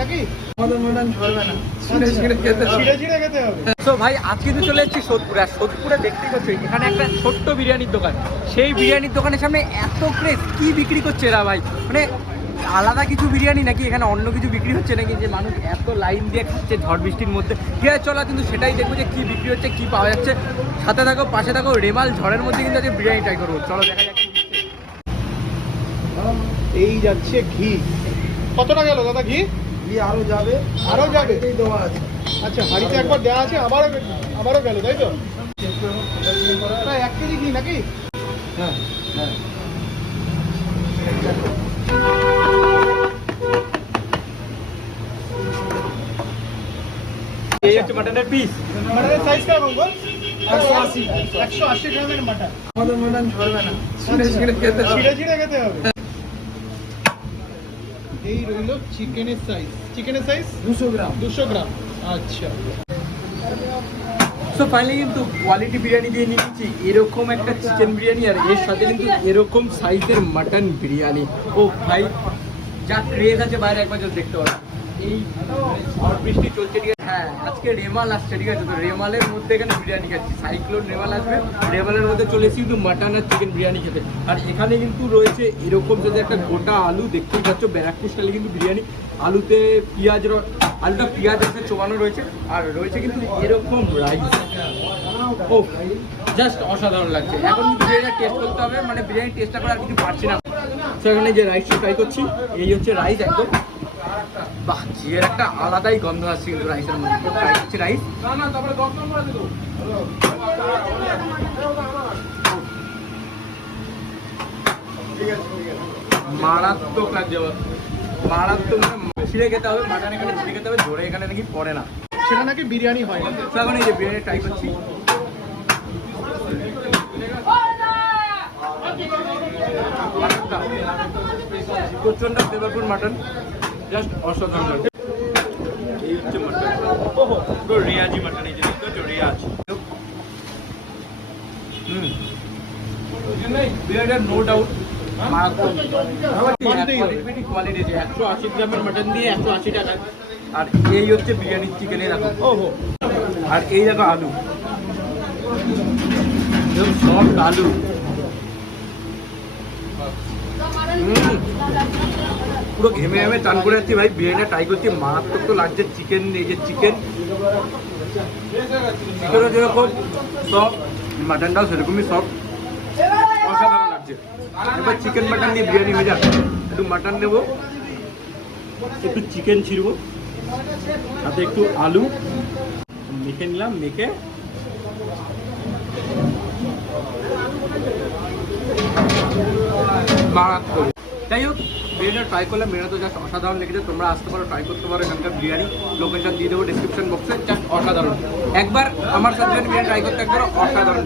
নাকি? তো ভাই আজকে তো চলে এসেছি সোদপুরে আর সোদপুরে দেখতে পাচ্ছি এখানে একটা ছোট্ট বিরিয়ানির দোকান। সেই বিরিয়ানির দোকানের সামনে এত ক্রেজ কি বিক্রি করছে এরা ভাই? মানে আলাদা কিছু বিরিয়ানি নাকি এখানে অন্য কিছু বিক্রি হচ্ছে নাকি? যে মানুষ এত লাইন দিয়ে খাচ্ছে ঝড় বৃষ্টির মধ্যে। ঠিক আছে চলা কিন্তু সেটাই দেখব যে কি বিক্রি হচ্ছে কি পাওয়া যাচ্ছে। সাথে থাকো পাশে থাকো রেমাল ঝড়ের মধ্যে কিন্তু আজকে বিরিয়ানি ট্রাই করব। চলো দেখা যাক এই যাচ্ছে ঘি। কতটা গেল দাদা ঘি? ঘি আরও যাবে। আরও যাবে? দেওয়া আছে। আচ্ছা হাঁড়িতে একবার দেওয়া আছে আবারও আবারও গেল তাই তো? একটু এখন খোঁজাখুঁজি করা। প্রায় এক কেজি ঘি নাকি? হ্যাঁ হ্যাঁ। এই হচ্ছে মাটনের পিস মাটনের সাইজ কেমন গো একশো আশি। গ্রামের মাটন আমাদের মটন ঝরবে না। ছিঁড়ে ছিঁড়ে খেতে হবে। এই রইল চিকেনের সাইজ চিকেনের সাইজ দুশো গ্রাম। দুশো গ্রাম। আচ্ছা। সো ফাইনালি কিন্তু কোয়ালিটি বিরিয়ানি দিয়ে নিচ্ছি এরকম একটা চিকেন বিরিয়ানি আর এর সাথে কিন্তু এরকম সাইজের মাটন বিরিয়ানি। ও ভাই যা ক্রেজ আছে বাইরে একবার দেখতে পারো এই বৃষ্টি চলছে, ঠিক আছে? হ্যাঁ আজকে রেমাল আসছে, ঠিক আছে? তো রেমালের মধ্যে এখানে বিরিয়ানি খাচ্ছি। সাইক্লোন রেমাল আসবে। রেমালের মধ্যে চলে এসেছি কিন্তু মাটন আর চিকেন বিরিয়ানি খেতে। আর এখানে কিন্তু রয়েছে এরকম যদি একটা গোটা আলু, দেখতেই পাচ্ছ, ব্যারাকপুর স্টাইলে কিন্তু বিরিয়ানি। আলুতে পেঁয়াজ আলুটা পেঁয়াজ আছে, চোবানো রয়েছে। আর রয়েছে কিন্তু এরকম রাইস। ও জাস্ট অসাধারণ লাগছে। এখন কিন্তু বিরিয়ানি টেস্ট করতে হবে। মানে বিরিয়ানি টেস্টটা করে আর কিছু পারছি না। তো এখানে যে রাইসটা ট্রাই করছি, এই হচ্ছে রাইস একদম। বাহ জিয়ের একটা আলাদাই গন্ধ আসছে কিন্তু রাইসের মধ্যে। রাইস মারাত্মক লাগছে মারাত্মক মানে ছিঁড়ে খেতে হবে মাটন এখানে ছিঁড়ে খেতে হবে ধরে এখানে নাকি পড়ে না। সেটা নাকি বিরিয়ানি হয়। না এখন এই যে বিরিয়ানি ট্রাই করছি। প্রচণ্ড ফ্লেভারফুল মাটন জাস্ট অসাধারণ এই হচ্ছে মাটন ওহো পুরো রেয়াজি মাটন এই দেখতে পাচ্ছ রেয়াজ। হুম। বিরিয়ানিটা নো ডাউট একশো আশি গ্রামের মাটন দিয়ে একশো আশি টাকা। আর এই হচ্ছে বিরিয়ানি চিকেনের দেখো ওহো। আর এই দেখো আলু। সফট আলু। হুম। পুরো ঘেমে ঘেমে চান করে যাচ্ছি ভাই, বিরিয়ানিটা ট্রাই করছি, মারাত্মক তো লাগছে চিকেন এই যে চিকেন চিকেনও যেরকম সফট মাটনটাও সেরকমই সফট অসাধারণ লাগছে। এবার চিকেন মাটন দিয়ে বিরিয়ানি হয়ে যাক একটু মাটন নেব, একটু চিকেন ছিড়বো, সাথে একটু আলু। মেখে নিলাম, মেখে। মারাত্মক। যাই হোক বিরিয়ানিটা ট্রাই করলে মেয়েরা তো জাস্ট অসাধারণ লেগেছে। তোমরা আসতে পারো ট্রাই করতে পারো এখানকার বিরিয়ানি। লোকেশন দিয়ে দেবো ডিসক্রিপশন বক্সে জাস্ট অসাধারণ। একবার আমার সাথে বিরিয়ানি ট্রাই করতে একবার অসাধারণ।